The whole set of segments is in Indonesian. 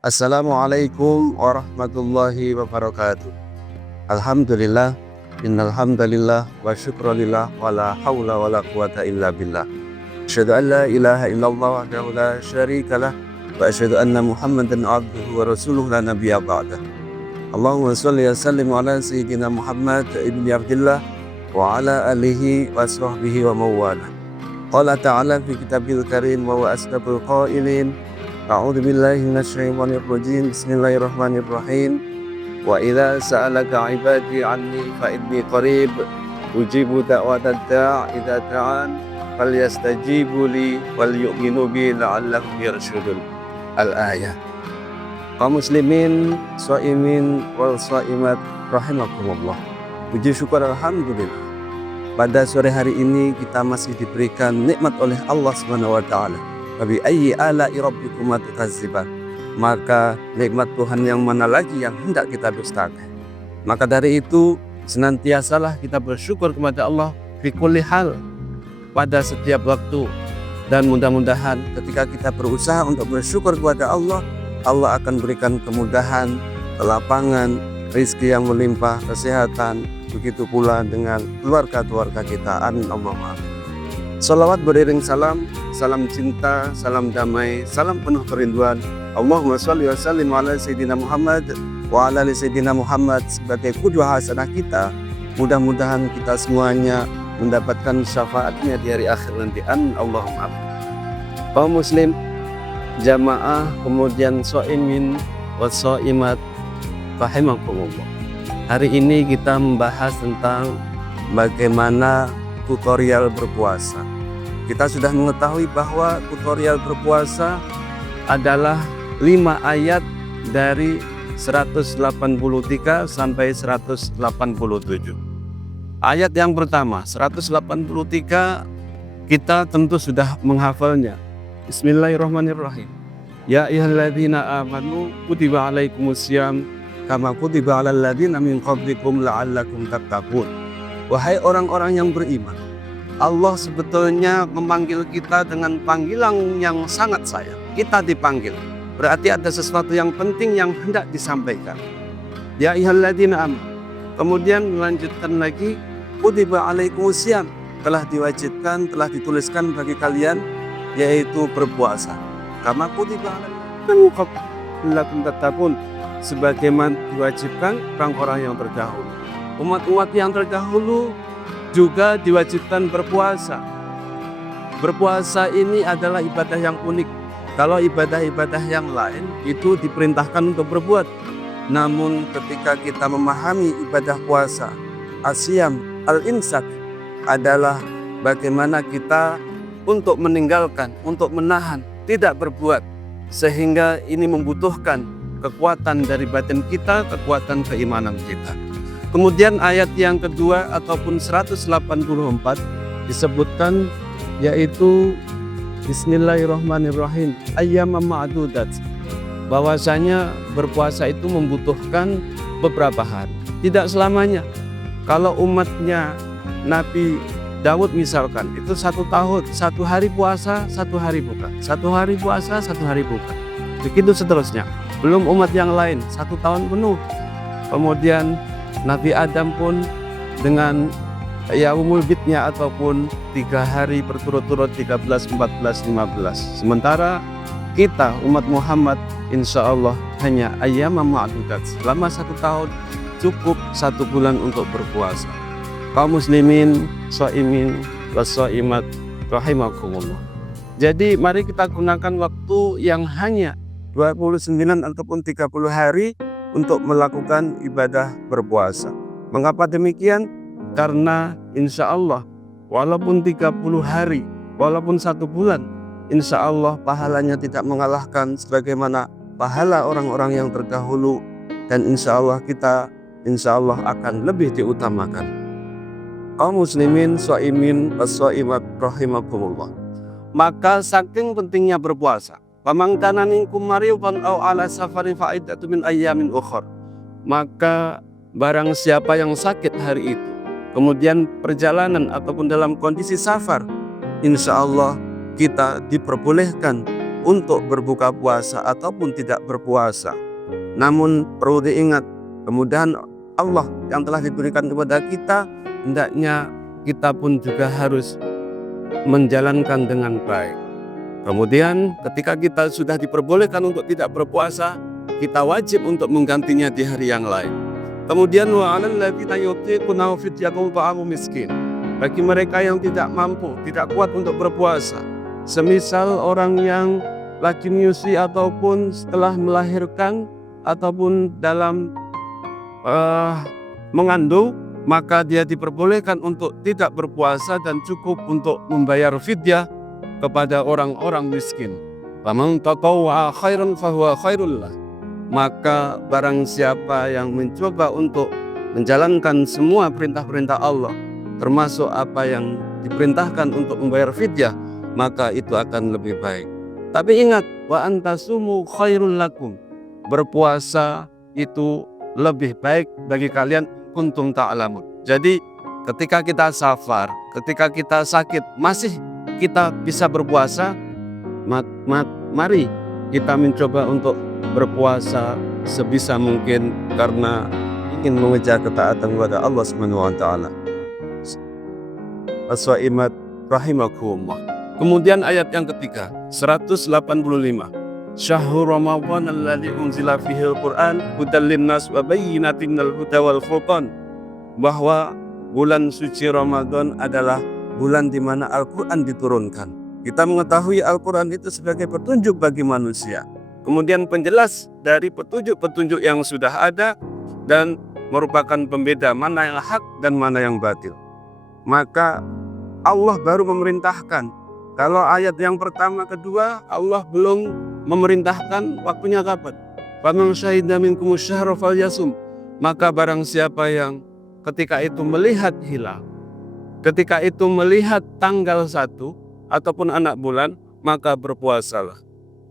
Assalamualaikum warahmatullahi wabarakatuh. Alhamdulillah, innal hamdalillah wa syukrulillah wa la haula wa la quwata illa billah. Asyhadu an la ilaha illallah wahdahu la syarika lah wa asyhadu anna Muhammadan abduhu wa rasuluhu la nabiyya ba'dah. Allahumma shalli wa sallim ala sayyidina Muhammad ibni Abdillah wa ala alihi wa sahbihi wa mawala. Qala ta'ala fi kitabil karim wa huwa asdaqul qailin. A'udzu billahi minasyaitonir rajim. Bismillahirrahmanirrahim. Wa idza sa'alaka 'ibadi 'anni fa inni qarib ujibu da'watad da'i idza da'an falyastajibu li wal yu'minu bi la'allahum yarshudun. Al-ayah. Kaum muslimin, shaimin wal shaimat rahimakumullah. Puji syukur alhamdulillah. Pada sore hari ini kita masih diberikan nikmat oleh Allah Subhanahu wa taala. Fabi ayyi ala'i rabbikuma tukadziban. Maka nikmat Tuhan yang mana lagi yang hendak kita dustakan. Maka dari itu senantiasalah kita bersyukur kepada Allah fi kulli hal, pada setiap waktu, dan mudah-mudahan ketika kita berusaha untuk bersyukur kepada Allah, Allah akan berikan kemudahan, kelapangan, rezeki yang melimpah, kesehatan, begitu pula dengan keluarga-keluarga kita. Amin Allahumma amin. Salawat beriring salam, salam cinta, salam damai, salam penuh kerinduan. Allahumma sholli wa sallim ala sayyidina Muhammad wa ala ali sayyidina Muhammad sebagai qudwah hasanah kita. Mudah-mudahan kita semuanya mendapatkan syafaatnya di hari akhir nanti. Amin Allahumma amin. Kaum muslim, jamaah, kemudian shaimin wa shaimat rahimakumullah. Hari ini kita membahas tentang bagaimana tutorial berpuasa. Kita sudah mengetahui bahwa tutorial berpuasa adalah 5 ayat dari 183 sampai 187. Ayat yang pertama 183 kita tentu sudah menghafalnya. Bismillahirrahmanirrahim. Ya ayyuhalladzina amanu kutiba alaikumussyam kama kutiba alal ladzina min qablikum la'allakum tattaqun. Wahai orang-orang yang beriman, Allah sebetulnya memanggil kita dengan panggilan yang sangat sayang. Kita dipanggil, berarti ada sesuatu yang penting yang hendak disampaikan. Ya ayyuhalladzina amanu. Kemudian melanjutkan lagi, kutiba alaikumussyam, telah diwajibkan, telah dituliskan bagi kalian, yaitu berpuasa. Kama kutiba alal tattaqun, sebagaimana diwajibkan orang-orang yang terdahulu. Umat-umat yang terdahulu juga diwajibkan berpuasa. Berpuasa ini adalah ibadah yang unik. Kalau ibadah-ibadah yang lain itu diperintahkan untuk berbuat. Namun ketika kita memahami ibadah puasa, asyam al-imsak adalah bagaimana kita untuk meninggalkan, untuk menahan, tidak berbuat. Sehingga ini membutuhkan kekuatan dari batin kita, kekuatan keimanan kita. Kemudian ayat yang kedua ataupun 184 disebutkan, yaitu Bismillahirrahmanirrahim, ayyamam ma'dudat, bahwasanya berpuasa itu membutuhkan beberapa hari, tidak selamanya. Kalau umatnya Nabi Daud misalkan, itu 1 tahun, 1 hari puasa, 1 hari buka, 1 hari puasa, 1 hari buka, begitu seterusnya. Belum umat yang lain 1 tahun penuh. Kemudian Nabi Adam pun dengan yaumul bidnya ataupun 3 hari berturut-turut, 13, 14, 15. Sementara kita umat Muhammad insya Allah hanya ayyamam ma'dudat, selama 1 tahun cukup 1 bulan untuk berpuasa. Kaum muslimin, shaimin wassaimat rahimakumullah. Jadi mari kita gunakan waktu yang hanya 29 ataupun 30 hari untuk melakukan ibadah berpuasa. Mengapa demikian? Karena insya Allah walaupun 30 hari, walaupun 1 bulan, insya Allah pahalanya tidak mengalahkan sebagaimana pahala orang-orang yang terdahulu. Dan insya Allah kita akan lebih diutamakan. Kaum muslimin, shaimin wassaimat rahimakumullah. Maka saking pentingnya berpuasa, faman kana minkum maridan aw ala safarin fa iddatu min ayyamin ukhra, maka barang siapa yang sakit hari itu, kemudian perjalanan ataupun dalam kondisi safar, insya Allah kita diperbolehkan untuk berbuka puasa ataupun tidak berpuasa. Namun perlu diingat, kemudahan Allah yang telah diberikan kepada kita, hendaknya kita pun juga harus menjalankan dengan baik. Kemudian ketika kita sudah diperbolehkan untuk tidak berpuasa, kita wajib untuk menggantinya di hari yang lain. Kemudian wa 'alal ladzina yutiqunahu fidyatun ta'amu miskin. Bagi mereka yang tidak mampu, tidak kuat untuk berpuasa, semisal orang yang lagi menyusui ataupun setelah melahirkan ataupun dalam mengandung, maka dia diperbolehkan untuk tidak berpuasa dan cukup untuk membayar fidyah kepada orang-orang miskin. Faman tatawwa'a khairan fahuwa khairul lah. Maka barang siapa yang mencoba untuk menjalankan semua perintah-perintah Allah, termasuk apa yang diperintahkan untuk membayar fidyah, maka itu akan lebih baik. Tapi ingat, wa antasumu khairul lakum. Berpuasa itu lebih baik bagi kalian kuntum ta'lamun. Jadi ketika kita safar, ketika kita sakit, masih kita bisa berpuasa, mari kita mencoba untuk berpuasa sebisa mungkin karena ingin mengejar ketaatan kepada Allah Subhanahu wa taala. As-Saimat rahimakumullah. Kemudian ayat yang ketiga, 185. Syahrul Ramadan alladzi unzila fihil Qur'an hudal linnas wa bayyinatin minal huda wal furqan. Bahwa bulan suci Ramadan adalah bulan di mana Al-Qur'an diturunkan. Kita mengetahui Al-Qur'an itu sebagai petunjuk bagi manusia. Kemudian penjelas dari petunjuk-petunjuk yang sudah ada dan merupakan pembeda mana yang hak dan mana yang batil. Maka Allah baru memerintahkan. Kalau ayat yang pertama, kedua, Allah belum memerintahkan waktunya kapan. Faman syahida minkumus syahra falyasum. Maka barang siapa yang ketika itu melihat hilal, ketika itu melihat tanggal 1 ataupun anak bulan, maka berpuasalah.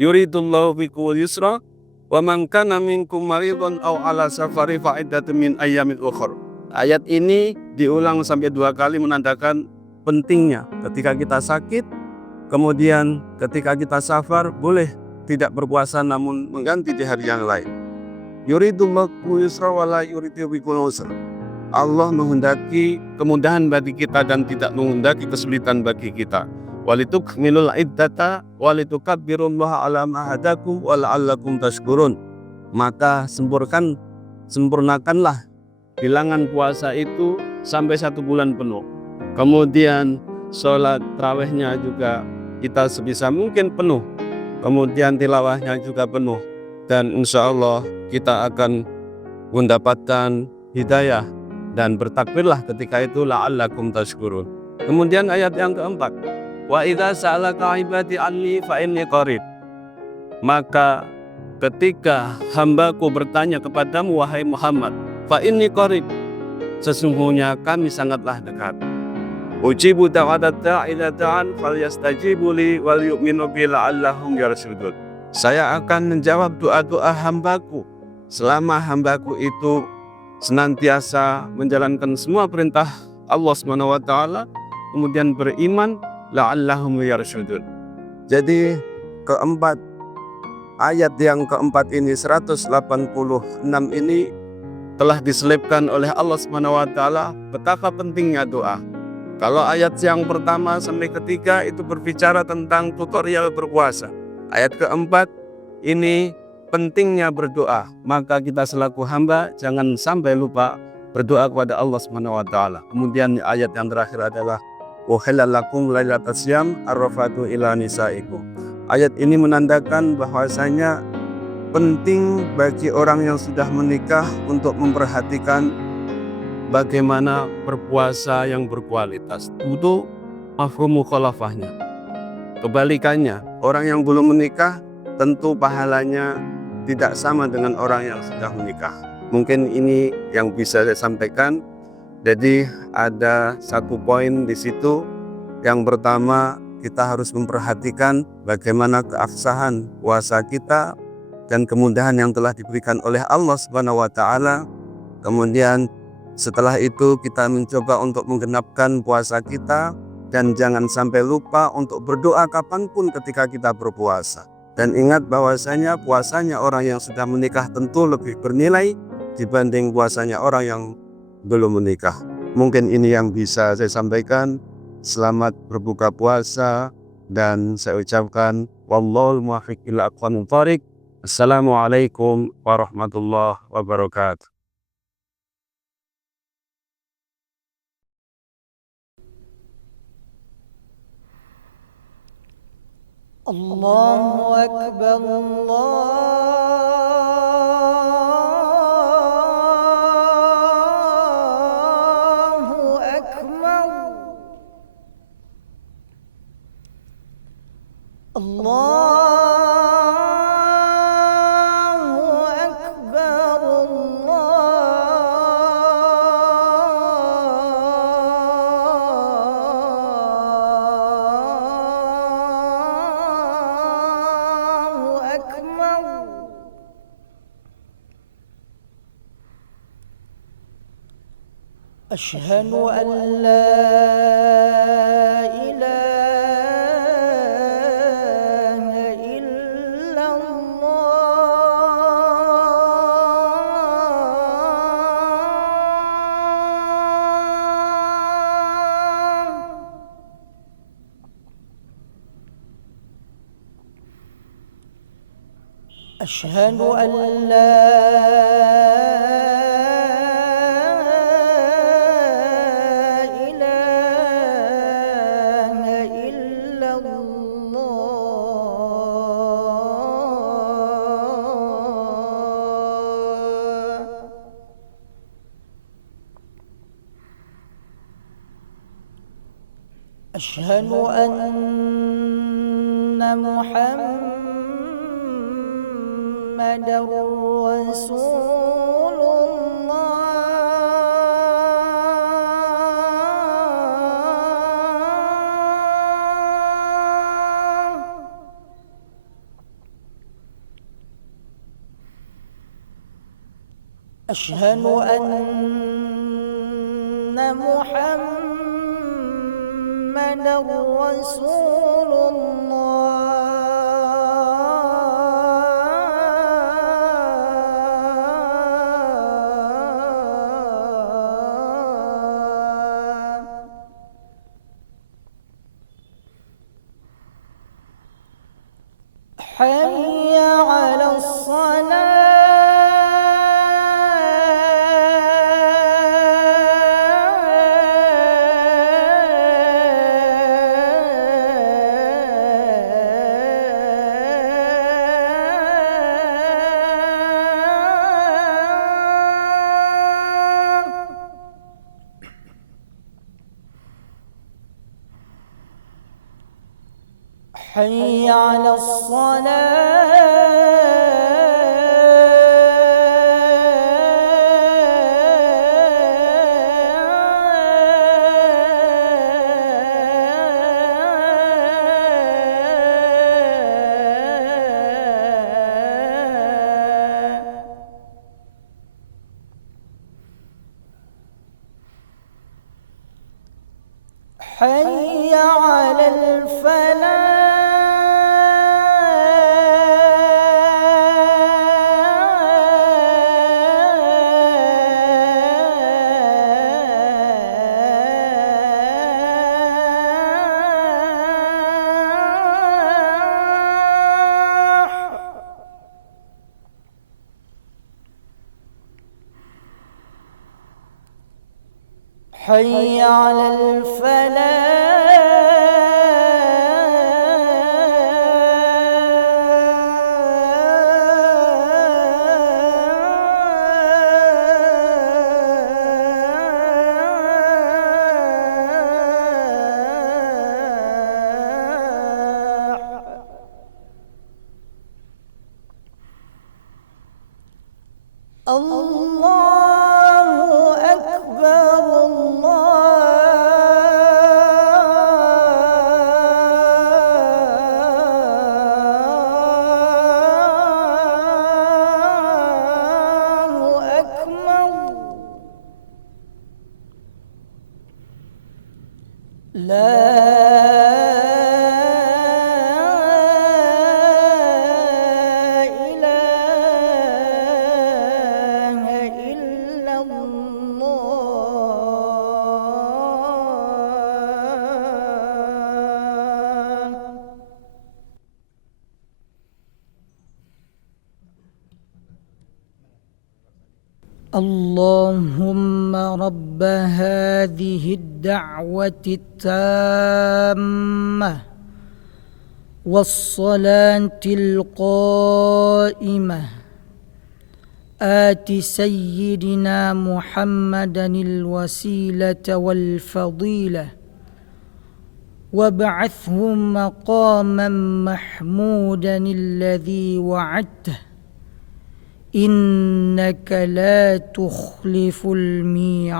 Yuridullahu bikumul yusra wa man kana minkum maridun aw ala safari fa iddatun min ayyamin ukhra. Ayat ini diulang sampai 2 kali menandakan pentingnya ketika kita sakit, kemudian ketika kita safar boleh tidak berpuasa namun mengganti di hari yang lain. Yuridullahu yusra wa la yuridu bikumul usra. Allah menghendaki kemudahan bagi kita dan tidak menghendaki kesulitan bagi kita. Walitukmilul iddata walitukabbirullaha ala ma hadakum wa la'allakum tashkurun. Maka sempurnakanlah bilangan puasa itu sampai 1 bulan penuh. Kemudian sholat tarawihnya juga kita sebisa mungkin penuh. Kemudian tilawahnya juga penuh. Dan insya Allah kita akan mendapatkan hidayah dan bertakbirlah ketika itu la'allakum tashkurun. Kemudian ayat yang keempat, wa idza sa'alaka 'ibadi anni fa inni qarib. Maka ketika hambaku bertanya kepadamu wahai Muhammad, fa inni qarib, sesungguhnya kami sangatlah dekat. Ujibu da'watat da'i idza da'an falyastajibu li wal yu'minu bi la'allahum yarshudun. Saya akan menjawab doa-doa hambaku selama hambaku itu senantiasa menjalankan semua perintah Allah Subhanahu wa taala, kemudian beriman, la'allahum yarshudun. Jadi ayat yang keempat ini 186 ini telah diselipkan oleh Allah Subhanahu wa taala betapa pentingnya doa. Kalau ayat yang pertama sampai ketiga itu berbicara tentang tutorial berpuasa. Ayat keempat ini pentingnya berdoa. Maka kita selaku hamba jangan sampai lupa berdoa kepada Allah Subhanahu wa taala. Kemudian ayat yang terakhir adalah uhilla lakum lailatas syiyam arrafatu ila nisaikum. Ayat ini menandakan bahwasanya penting bagi orang yang sudah menikah untuk memperhatikan bagaimana berpuasa yang berkualitas. Itu mafhum mukhalafahnya. Kebalikannya, orang yang belum menikah tentu pahalanya tidak sama dengan orang yang sudah menikah. Mungkin ini yang bisa saya sampaikan. Jadi ada 1 poin di situ. Yang pertama, kita harus memperhatikan bagaimana keabsahan puasa kita dan kemudahan yang telah diberikan oleh Allah Subhanahu wa taala. Kemudian setelah itu kita mencoba untuk menggenapkan puasa kita dan jangan sampai lupa untuk berdoa kapanpun ketika kita berpuasa. Dan ingat bahwasanya puasanya orang yang sudah menikah tentu lebih bernilai dibanding puasanya orang yang belum menikah. Mungkin ini yang bisa saya sampaikan. Selamat berbuka puasa dan saya ucapkan wallahul muwaffiq ila aqwamit thoriq. Assalamualaikum warahmatullahi wabarakatuh. Allahu Akbar, Allahu Akbar, Allahu Akbar, Allahu Akbar. أشهد أن لا إله إلا الله. أشهد أن لا إله إلا الله. أشهد أن محمدا رسول الله. أشهد أن محمدا رسول الله. حي على الصلاة. حي على الصلاة. حي على الفلاح. حي على الفلاح. الله أكبر، الله اللهم رب هذه الدعوة التامة والصلاة القائمة آت سيدنا محمدا الوسيلة والفضيلة وابعثه مقاما محمودا الذي وعدته إنك لا تخلف الميعاد.